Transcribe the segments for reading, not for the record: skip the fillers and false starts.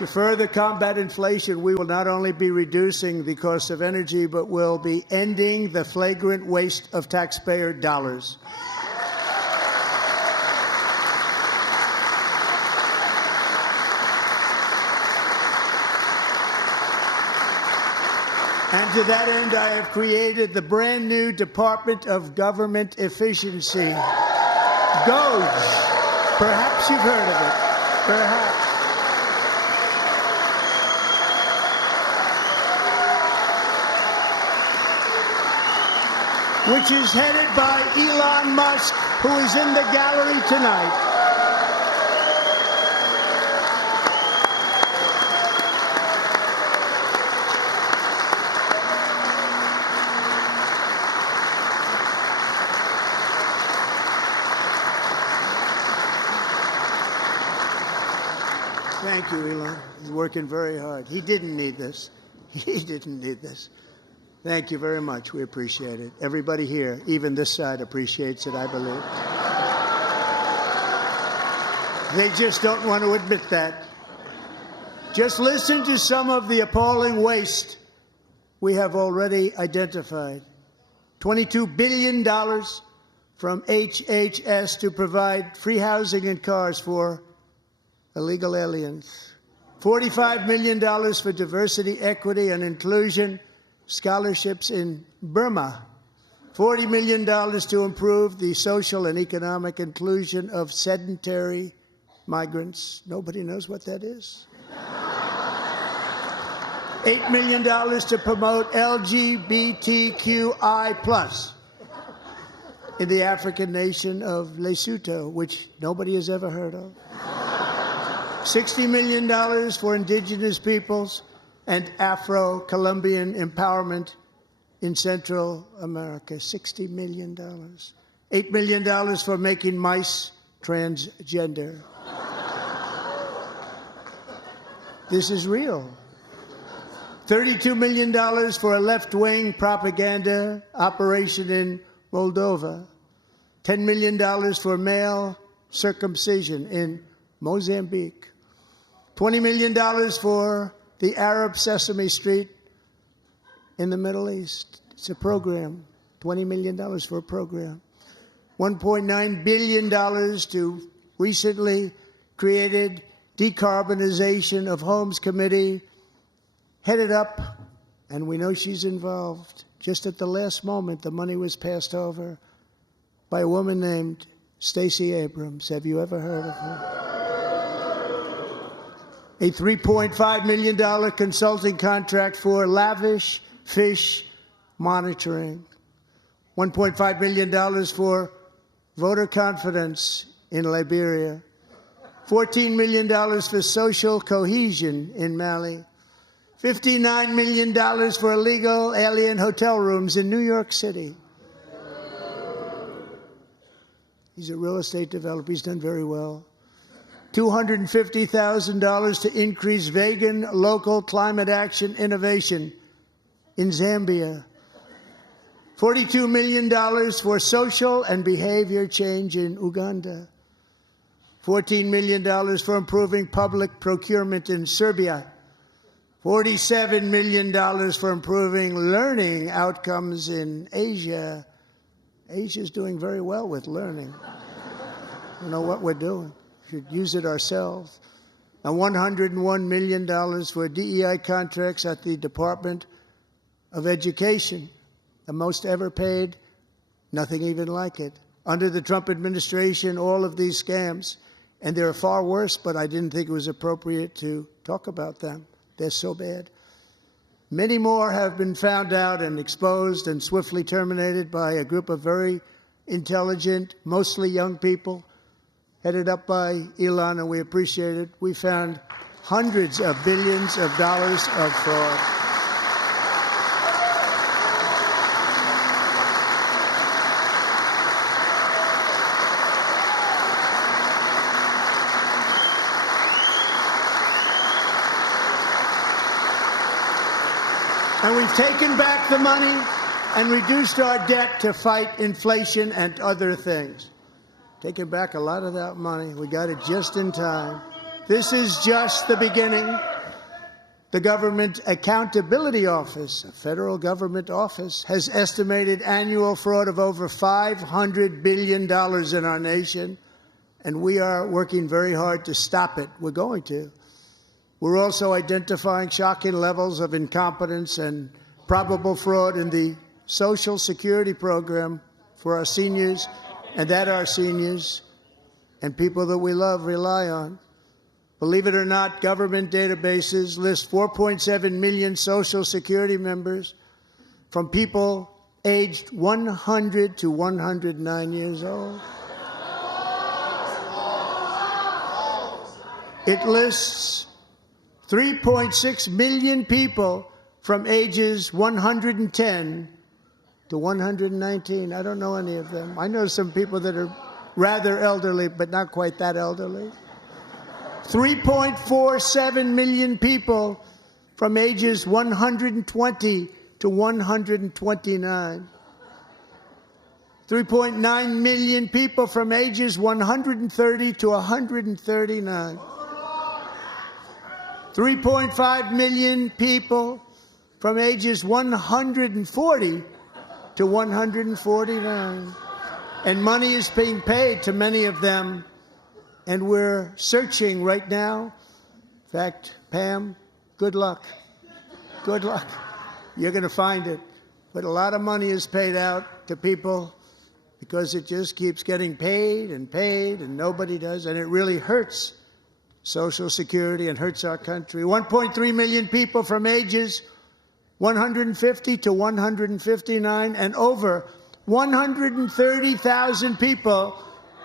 To further combat inflation, we will not only be reducing the cost of energy, but will be ending the flagrant waste of taxpayer dollars. And to that end, I have created the brand new Department of Government Efficiency, DOGE. Perhaps you've heard of it. Perhaps. Which is headed by Elon Musk, who is in the gallery tonight. Thank you, Elon. He's working very hard. He didn't need this. He didn't need this. Thank you very much. We appreciate it. Everybody here, even this side, appreciates it, I believe. They just don't want to admit that. Just listen to some of the appalling waste we have already identified. $22 billion from HHS to provide free housing and cars for illegal aliens. $45 million for diversity, equity, and inclusion scholarships in Burma. $40 million to improve the social and economic inclusion of sedentary migrants. Nobody knows what that is. $8 million to promote LGBTQI+ in the African nation of Lesotho, which nobody has ever heard of. $60 million for indigenous peoples and Afro-Colombian empowerment in Central America. $60 million. $8 million for making mice transgender. This is real. $32 million for a left-wing propaganda operation in Moldova. $10 million for male circumcision in Mozambique. $20 million for the Arab Sesame Street in the Middle East. It's a program. $20 million for a program. $1.9 billion to recently created Decarbonization of Homes Committee, headed up, and we know she's involved. Just at the last moment, the money was passed over by a woman named Stacey Abrams. Have you ever heard of her? A $3.5 million consulting contract for lavish fish monitoring. $1.5 million for voter confidence in Liberia. $14 million for social cohesion in Mali. $59 million for illegal alien hotel rooms in New York City. He's a real estate developer. He's done very well. $250,000 to increase vegan local climate action innovation in Zambia. $42 million for social and behavior change in Uganda. $14 million for improving public procurement in Serbia. $47 million for improving learning outcomes in Asia. Asia's doing very well with learning. I don't know what we're doing. We should use it ourselves. And $101 million for DEI contracts at the Department of Education, the most ever paid, nothing even like it. Under the Trump administration, all of these scams, and they're far worse, but I didn't think it was appropriate to talk about them. They're so bad. Many more have been found out and exposed and swiftly terminated by a group of very intelligent, mostly young people, headed up by Elon, and we appreciate it. We found hundreds of billions of dollars of fraud. And we've taken back the money and reduced our debt to fight inflation and other things. Taken back a lot of that money. We got it just in time. This is just the beginning. The Government Accountability Office, a federal government office, has estimated annual fraud of over $500 billion in our nation, and we are working very hard to stop it. We're going to. We're also identifying shocking levels of incompetence and probable fraud in the Social Security program for our seniors, and that our seniors and people that we love rely on. Believe it or not, government databases list 4.7 million Social Security members from people aged 100 to 109 years old. It lists 3.6 million people from ages 110 to 119. I don't know any of them. I know some people that are rather elderly, but not quite that elderly. 3.47 million people from ages 120 to 129. 3.9 million people from ages 130 to 139. 3.5 million people from ages 140 to 149. And money is being paid to many of them. And we're searching right now. In fact, Pam, good luck. Good luck. You're going to find it. But a lot of money is paid out to people because it just keeps getting paid, and nobody does. And it really hurts Social Security and hurts our country. 1.3 million people from ages 150 to 159, and over 130,000 people,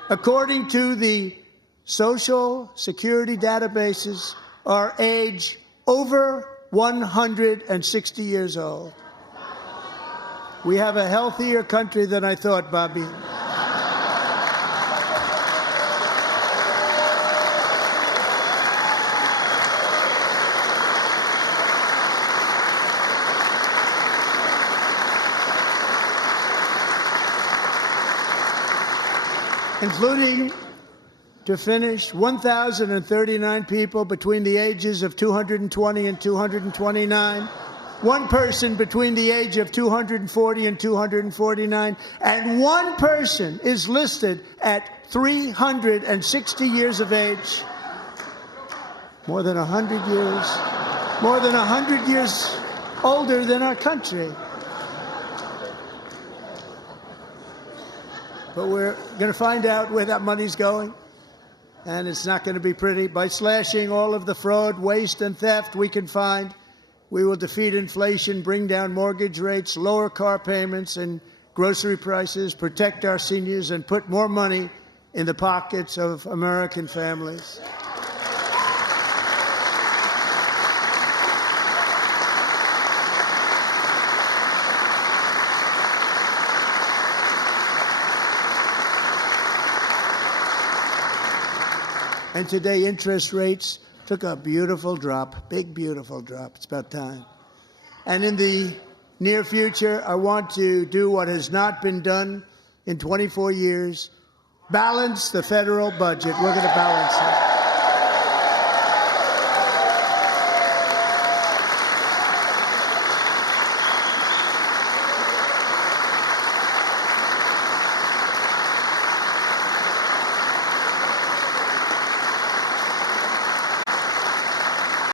according to the Social Security databases, are age over 160 years old. We have a healthier country than I thought, Bobby. Including, to finish, 1,039 people between the ages of 220 and 229, one person between the age of 240 and 249, and one person is listed at 360 years of age. More than 100 years older than our country. But we're going to find out where that money's going, and it's not going to be pretty. By slashing all of the fraud, waste, and theft we can find, we will defeat inflation, bring down mortgage rates, lower car payments and grocery prices, protect our seniors, and put more money in the pockets of American families. And today, interest rates took a beautiful drop, big, beautiful drop. It's about time. And in the near future, I want to do what has not been done in 24 years, balance the federal budget. We're going to balance it.